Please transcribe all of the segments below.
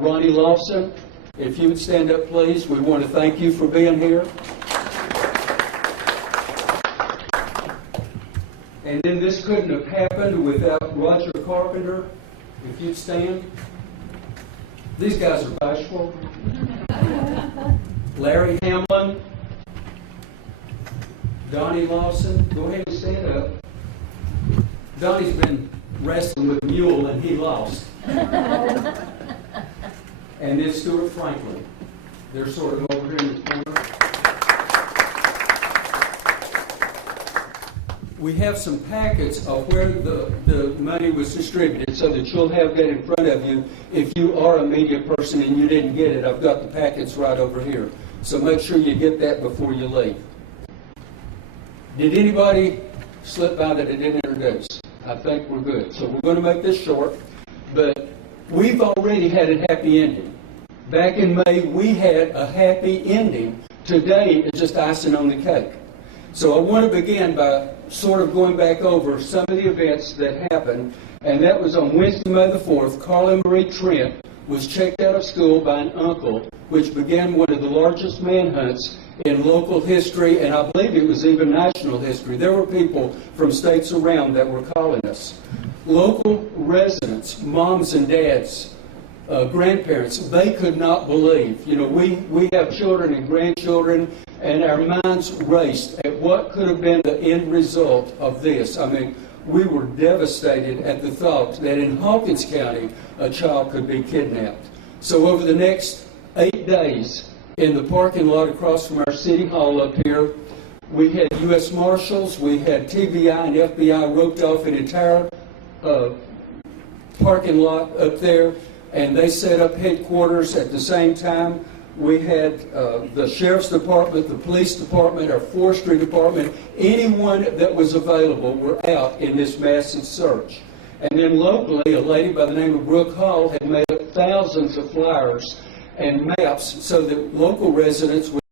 Ronnie Lawson. If you would stand up, please. We want to thank you for being here. And then this couldn't have happened without Roger Carpenter. If you'd stand. These guys are bashful. Larry Hamlin. Donnie Lawson. Go ahead and stand up. Donnie's been wrestling with a mule and he lost. And then Stuart Franklin. They're sort of over here in the corner. We have some packets of where the money was distributed so that you'll have that in front of you. If you are a media person and you didn't get it, I've got the packets right over here. So make sure you get that before you leave. Did anybody slip by that I didn't introduce? I think we're good. So we're going to make this short, but we've already had a happy ending. Back in May, we had a happy ending. Today is just icing on the cake. So I want to begin by sort of going back over some of the events that happened, and that was on Wednesday, May the 4th, Carlie Marie Trent was checked out of school by an uncle, which began one of the largest manhunts in local history, and I believe it was even national history. There were people from states around that were calling us. Local residents, moms and dads, grandparents, they could not believe. You know, we have children and grandchildren, and our minds raced at what could have been the end result of this. I mean, we were devastated at the thought that in Hawkins County, a child could be kidnapped. So over the next 8 days, in the parking lot across from our city hall up here, we had U.S. Marshals, we had TBI and FBI roped off an entire parking lot up there, and they set up headquarters at the same time. We had the Sheriff's Department, the Police Department, our Forestry Department, anyone that was available were out in this massive search. And then locally, a lady by the name of Brooke Hall had made up thousands of flyers and maps so that local residents would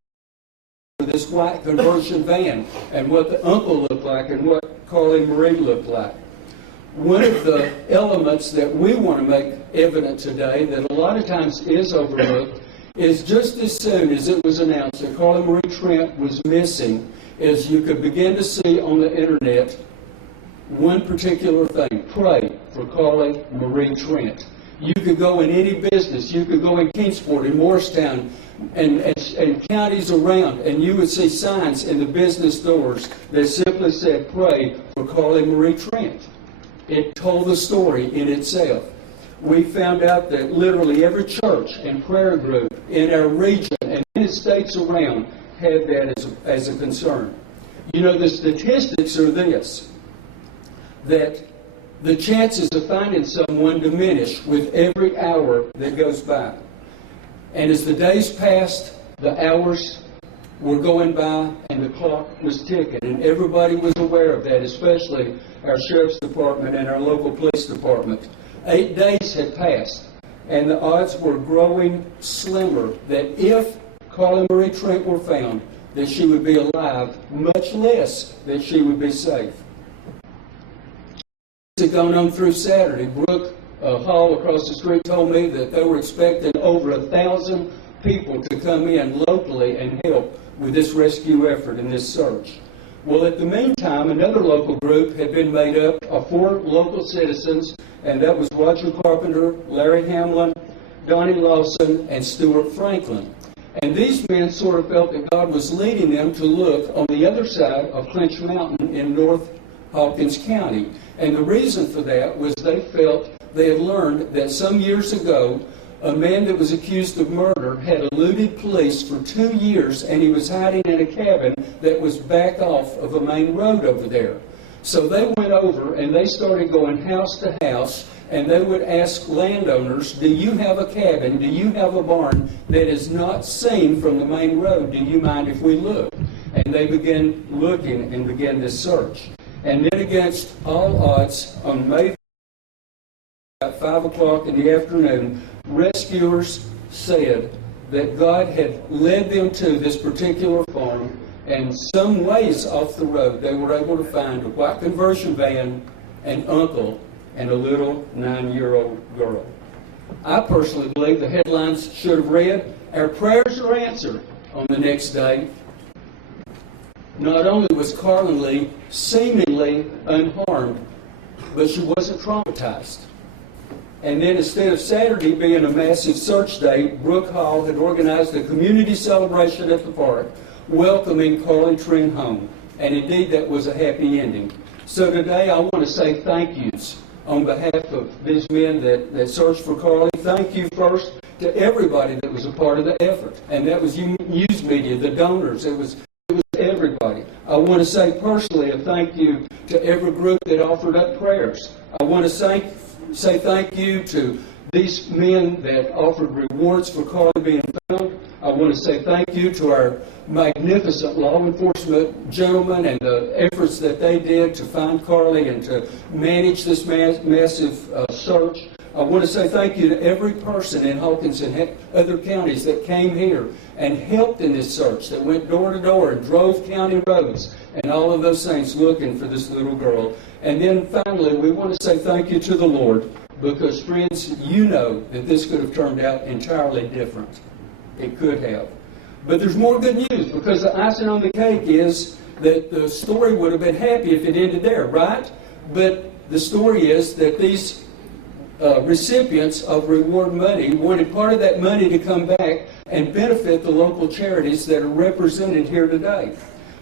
see this white conversion van and what the uncle looked like and what Carlie Marie looked like. One of the elements that we want to make evident today that a lot of times is overlooked is just as soon as it was announced that Carlie Marie Trent was missing, as you could begin to see on the internet, one particular thing: pray for Carlie Marie Trent. You could go in any business, you could go in Kingsport, in Morristown, and counties around, and you would see signs in the business doors that simply said, pray for Carlie Marie Trent. It told the story in itself. We found out that literally every church and prayer group in our region and in the states around had that as a concern. You know, the statistics are this, that the chances of finding someone diminish with every hour that goes by. And as the days passed, the hours were going by and the clock was ticking. And everybody was aware of that, especially our Sheriff's Department and our local police department. 8 days had passed, and the odds were growing slimmer that if Carlie Marie Trent were found, that she would be alive, much less that she would be safe. It had gone on through Saturday. Brooke Hall across the street told me that they were expecting over 1,000 people to come in locally and help with this rescue effort and this search. Well, at the meantime, another local group had been made up of 4 local citizens, and that was Roger Carpenter, Larry Hamlin, Donnie Lawson, and Stuart Franklin. And these men sort of felt that God was leading them to look on the other side of Clinch Mountain in North Hawkins County. And the reason for that was they felt they had learned that some years ago, a man that was accused of murder had eluded police for 2 years, and he was hiding in a cabin that was back off of a main road over there. So they went over and they started going house to house, and they would ask landowners, do you have a cabin, do you have a barn that is not seen from the main road? Do you mind if we look? And they began looking and began this search. And then against all odds, on May at 5 o'clock in the afternoon, rescuers said that God had led them to this particular farm, and some ways off the road they were able to find a white conversion van, an uncle, and a little 9-year-old girl. I personally believe the headlines should have read, "Our prayers are answered," on the next day. Not only was Carlie seemingly unharmed, but she wasn't traumatized. And then instead of Saturday being a massive search day, Brook Hall had organized a community celebration at the park, welcoming Carlie Trent home. And indeed, that was a happy ending. So today I want to say thank yous on behalf of these men that searched for Carlie. Thank you first to everybody that was a part of the effort. And that was you news media, the donors. It was everybody. I want to say personally a thank you to every group that offered up prayers. I want to say thank you to these men that offered rewards for Carlie being found. I want to say thank you to our magnificent law enforcement gentlemen and the efforts that they did to find Carlie and to manage this massive search. I want to say thank you to every person in Hawkins and other counties that came here and helped in this search, that went door to door and drove county roads and all of those things looking for this little girl. And then finally, we want to say thank you to the Lord, because friends, you know that this could have turned out entirely different. It could have. But there's more good news, because the icing on the cake is that the story would have been happy if it ended there, right? But the story is that these recipients of reward money wanted part of that money to come back and benefit the local charities that are represented here today.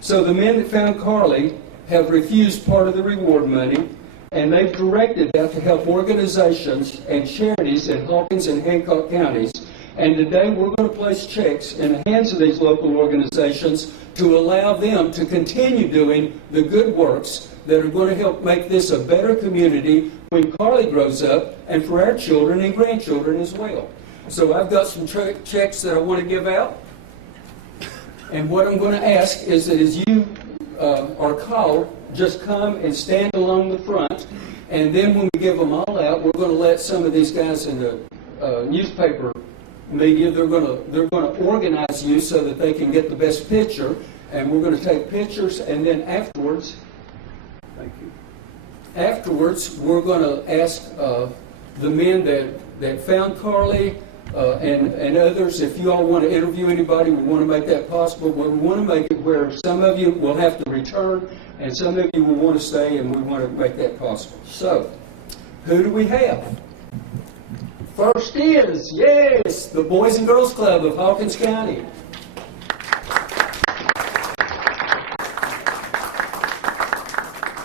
So the men that found Carlie have refused part of the reward money, and they've directed that to help organizations and charities in Hawkins and Hancock counties. And today we're going to place checks in the hands of these local organizations to allow them to continue doing the good works that are going to help make this a better community when Carlie grows up, and for our children and grandchildren as well. So I've got some checks that I want to give out. And what I'm going to ask is that as you are called, just come and stand along the front. And then when we give them all out, we're going to let some of these guys in the newspaper media, they're going to organize you so that they can get the best picture. And we're going to take pictures, and then afterwards, thank you. Afterwards, we're going to ask the men that found Carlie and others, if you all want to interview anybody, we want to make that possible. But we want to make it where some of you will have to return and some of you will want to stay, and we want to make that possible. So, who do we have? First is, yes, the Boys and Girls Club of Hawkins County.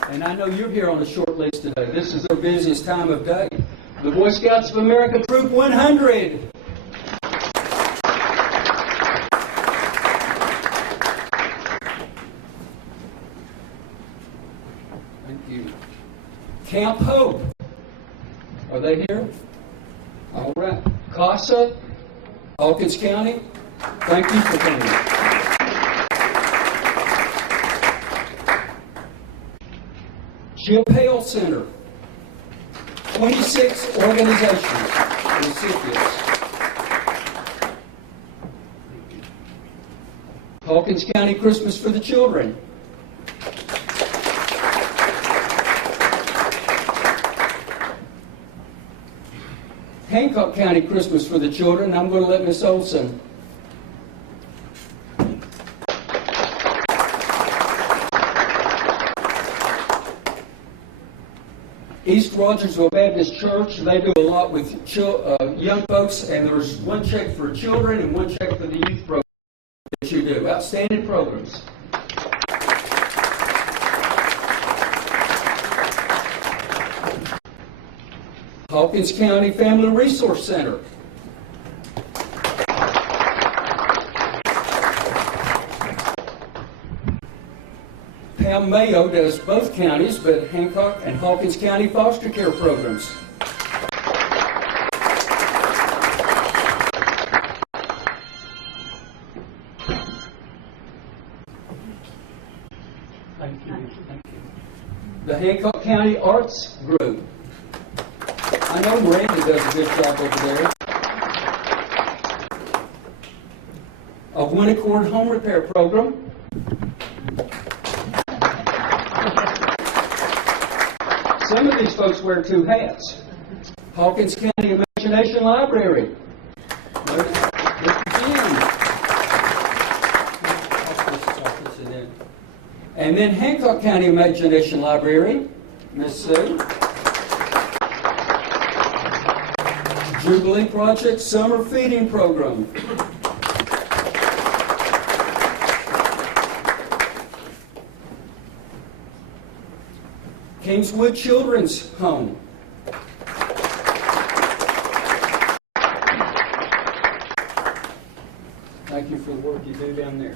And I know you're here on a short lease today. This is their busiest time of day. The Boy Scouts of America Troop 100. Thank you. Camp Hope. Are they here? All right. CASA, Hawkins County. Thank you for coming. Jill Hale Center. 26 organizations, recipients. Hawkins County Christmas for the Children. Hancock County Christmas for the Children. I'm going to let Miss Olson. East Rogersville Baptist Church, they do a lot with young folks, and there's one check for children and one check for the youth program that you do. Outstanding programs. Hawkins County Family Resource Center. Pam Mayo does both counties, but Hancock and Hawkins County foster care programs. Thank you. Thank you. The Hancock County Arts Group. I know Miranda does a good job over there. A One Accord Home Repair Program. Some of these folks wear two hats. Hawkins County Imagination Library. And then Hancock County Imagination Library, Miss Sue. Jubilee Project Summer Feeding Program. Kingswood Children's Home. Thank you for the work you do down there.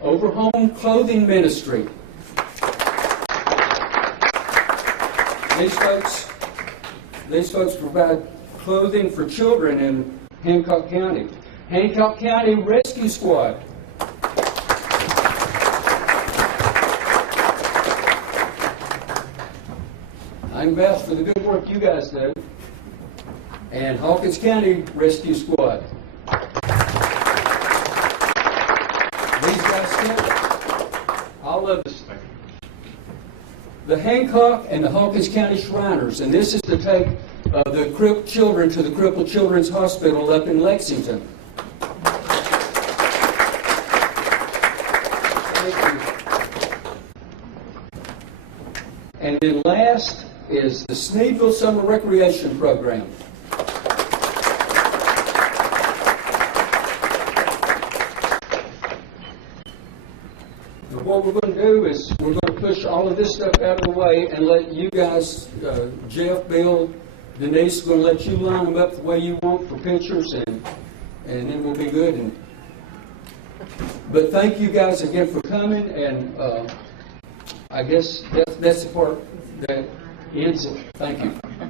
Overhome Clothing Ministry. These folks provide clothing for children in Hancock County. Hancock County Rescue Squad. I can vouch for the good work you guys do. And Hawkins County Rescue Squad. These guys stand. All of us. The Hancock and the Hawkins County Shriners, and this is to take the crippled children to the Crippled Children's Hospital up in Lexington. Thank you. And then last is the Sneedville Summer Recreation Program. And what we're going to do is we're going to push all of this stuff out of the way and let you guys, Jeff, Bill, Denise, going to let you line them up the way you want for pictures, and then we'll be good. But thank you guys again for coming, and I guess that's the part that ends it. Thank you.